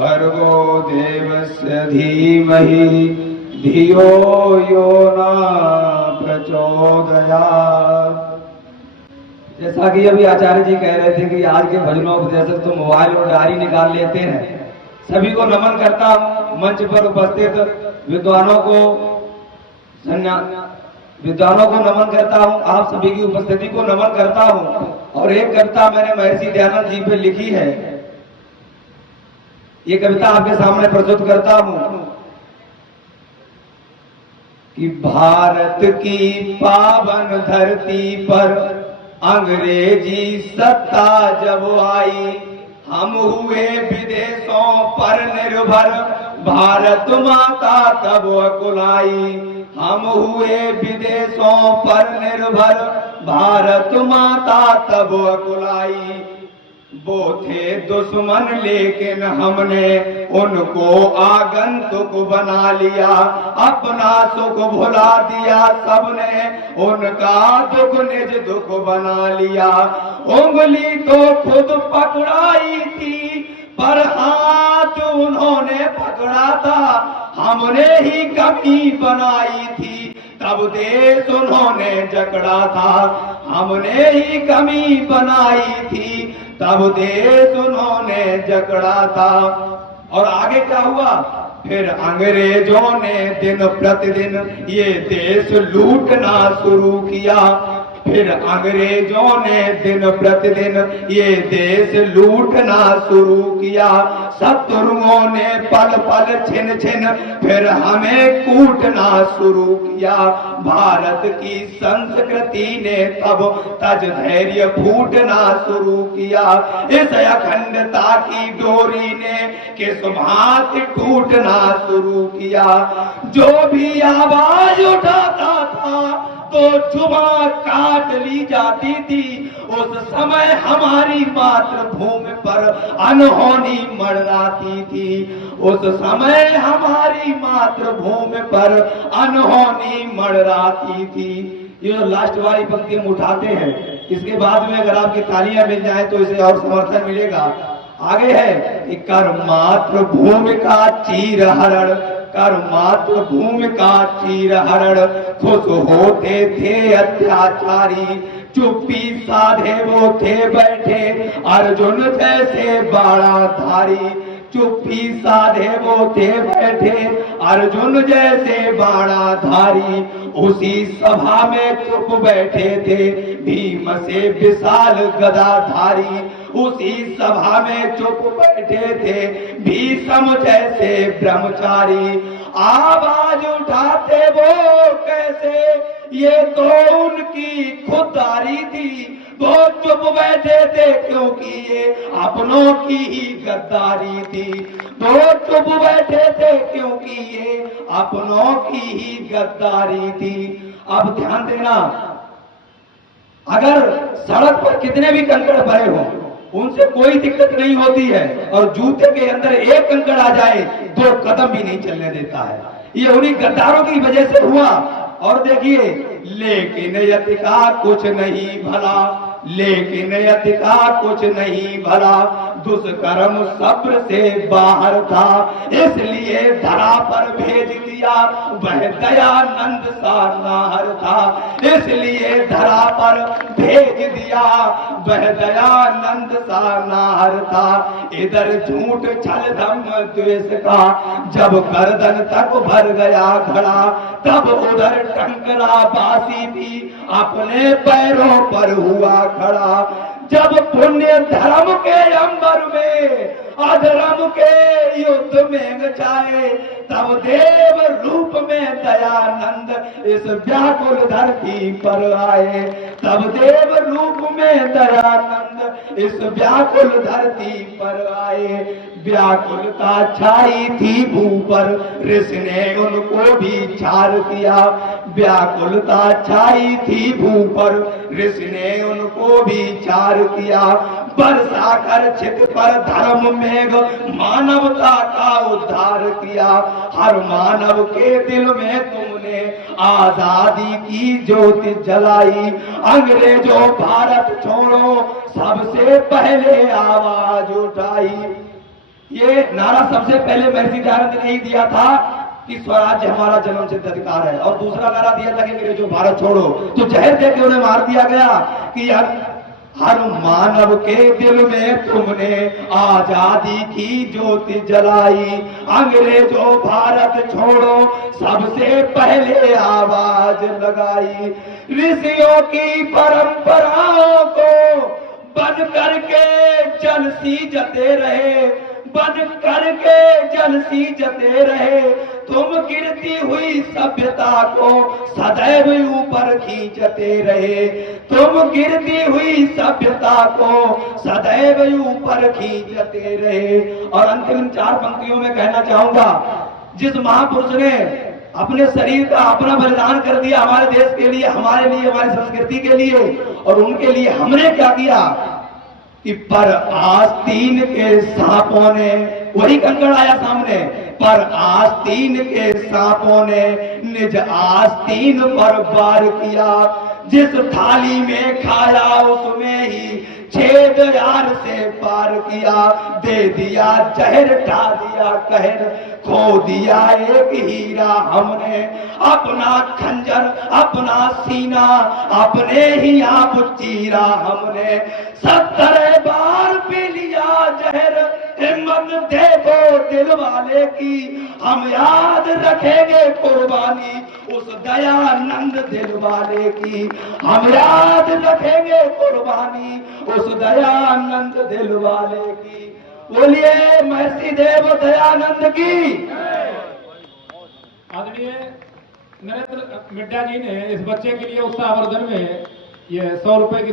भर्गो देवस्य धीमहि धियो यो न प्रचोदयात्। जैसा कि अभी आचार्य जी कह रहे थे कि आज के भजनोपदेशक तो मोबाइल और डायरी निकाल लेते हैं। सभी को नमन करता हूँ। मंच पर उपस्थित विद्वानों को नमन करता हूँ। आप सभी की उपस्थिति को नमन करता हूँ। और एक कविता मैंने महर्षि दयानंद जी पे लिखी है, ये कविता आपके सामने प्रस्तुत करता हूँ कि भारत की पावन धरती पर अंग्रेजी सत्ता जब आई, हम हुए विदेशों पर निर्भर, भारत माता तब अकुलाई। हम हुए विदेशों पर निर्भर, भारत माता तब अकुलाई। वो थे दुश्मन लेकिन हमने उनको आगंतुक बना लिया, अपना सुख भुला दिया सबने, उनका दुख निज दुख बना लिया। उंगली तो खुद पकड़ाई थी पर हाथ उन्होंने पकड़ा था, हमने ही कमी बनाई थी तब देश उन्होंने जकड़ा था, हमने ही कमी बनाई थी तब देश उन्होंने जकड़ा था। और आगे क्या हुआ? फिर अंग्रेजों ने दिन प्रतिदिन ये देश लूटना शुरू किया, फिर अंग्रेजों ने दिन प्रतिदिन ये देश लूटना शुरू किया। शत्रुओं ने पल पल छिन छिन फिर हमें कूटना शुरू किया। भारत की संस्कृति ने तब तज धैर्य फूटना शुरू किया। इस अखंडता की डोरी ने किस भांति टूटना शुरू किया। जो भी आवाज उठाता था तो जुबान काट ली जाती थी। उस समय हमारी मातृभूमि पर अनहोनी मंडराती थी, उस समय हमारी मातृभूमि पर अनहोनी मंडराती थी। ये जो लास्ट वाली पंक्ति हम उठाते हैं, इसके बाद में अगर आपकी तालियां मिल जाए तो इसे और समर्थन मिलेगा। आगे है कि कर मातृभूमि का चीर हरण, कर मातृभूमि का चीर हरण, खुश होते थे अत्याचारी, चुप्पी साधे वो थे बैठे अर्जुन जैसे बाणाधारी। चुप्पी साधे वो थे बैठे अर्जुन जैसे बाणाधारी। उसी सभा में चुप बैठे थे भीम से विशाल गदाधारी। उसी सभा में चुप बैठे थे भीष्म जैसे ब्रह्मचारी। आवाज उठाते वो कैसे, ये तो उनकी खुददारी थी। वो चुप बैठे थे क्योंकि ये अपनों की ही गद्दारी थी। वो चुप बैठे थे क्योंकि ये अपनों की ही गद्दारी थी। अब ध्यान देना, अगर सड़क पर कितने भी कंकड़ पड़े हों उनसे कोई दिक्कत नहीं होती है, और जूते के अंदर एक कंकड़ आ जाए 2 कदम भी नहीं चलने देता है। ये उन्हीं गद्दारों की वजह से हुआ। और देखिए, लेकिन यति का कुछ नहीं भला, लेकिन यति का कुछ नहीं भला, दुष्कर्म सब्र से बाहर था, इसलिए धरा पर भेज दिया वह दयानंद सा नाहर था। इसलिए धरा पर भेज दिया वह दयानंद सा नाहर था। इधर झूठ छल धम द्वेष का जब गर्दन तक भर गया घड़ा, तब उधर टंकरा बासी भी अपने पैरों पर हुआ खड़ा। जब पुण्य धर्म के अंबर में अधर्म के युद्ध में गचाए, तब देव रूप में दयानंद इस व्याकुल धरती पर आए। तब देव रूप में दयानंद इस व्याकुल धरती पर आए। व्याकुलता छाई थी भू पर, ऋषि ने उनको भी छार दिया। व्याकुलता छाई थी भू पर, ऋषि ने उनको भी छार दिया। वर्षा कर छित पर धर्म मेघ मानवता का उद्धार किया। हर मानव के दिल में तुमने आजादी की ज्योति जलाई। अंग्रेजों भारत छोड़ो सबसे पहले आवाज उठाई। ये नारा सबसे पहले महर्षि दयानंद ने ही दिया था कि स्वराज्य हमारा जन्म सिद्ध अधिकार है, और दूसरा नारा दिया था कि अंग्रेजों भारत छोड़ो। तो जहर दे के उन्हें मार दिया गया कि हर मानव के दिल में तुमने आजादी की ज्योति जलाई, अंग्रेजों भारत छोड़ो सबसे पहले आवाज लगाई। ऋषियों की परंपराओं को बन करके जल सींचते रहे, बन करके जल सींचते रहे, तुम गिरती हुई सभ्यता को सदैव ऊपर खींचते रहे, तुम गिरती हुई सभ्यता को सदैव ऊपर खींचते रहे। और अंतिम 4 पंक्तियों में कहना चाहूंगा, जिस महापुरुष ने अपने शरीर का अपना बलिदान कर दिया हमारे देश के लिए, हमारे लिए, हमारी संस्कृति के लिए, और उनके लिए हमने क्या किया कि पर आस्तीन के सांपों ने, वही कंकड़ आया सामने, पर आस्तीन के सांपों ने निज आस्तीन पर वार किया, जिस थाली में खाया उसमें ही छेद यार से पार किया, दे दिया जहर ढा दिया कहर, खो दिया एक हीरा हमने, अपना खंजर अपना सीना अपने ही आप चीरा हमने, 70 बार पी लिया जहर, हिम्मत दे दो दिल वाले की, हम याद रखेंगे कुर्बानी उस दयानंद दिल वाले की, हम याद रखेंगे कुर्बानी उस दयानंद दिल वाले की। बोलिए महर्षि देव दयानंद की। आदरणीय नरेंद्र मिड्डा जी ने इस बच्चे के लिए उत्साहवर्धन में ये 100 रुपए की